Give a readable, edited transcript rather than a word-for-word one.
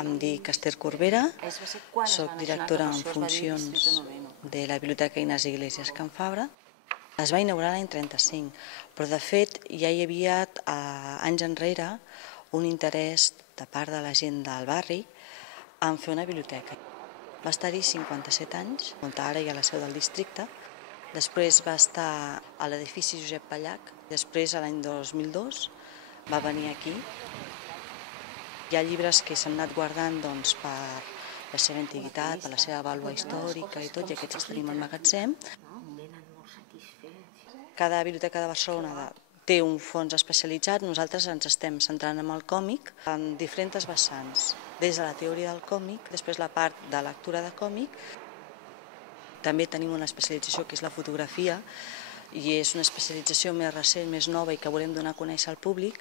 Em dic Esther Corbera, soc directora en funcions de la Biblioteca Ignasi Iglesias Can Fabra. Es va inaugurar l'any 35, però de fet ja hi havia anys enrere un interès de part de la gent del barri en fer una biblioteca. Va estar-hi 57 anys, on ara hi ha la seu del districte. Després va estar a l'edifici Josep Pallach. Després, l'any 2002, va venir aquí. Hi ha llibres que s'han anat guardant per la seva antiguitat, per la seva vàlua històrica i tot, i aquests els tenim al magatzem. Cada biblioteca de Barcelona té un fons especialitzat. Nosaltres ens estem centrant en el còmic en diferents vessants, des de la teoria del còmic, després la part de lectura de còmic. També tenim una especialització que és la fotografia, i és una especialització més recent, més nova i que volem donar a conèixer al públic.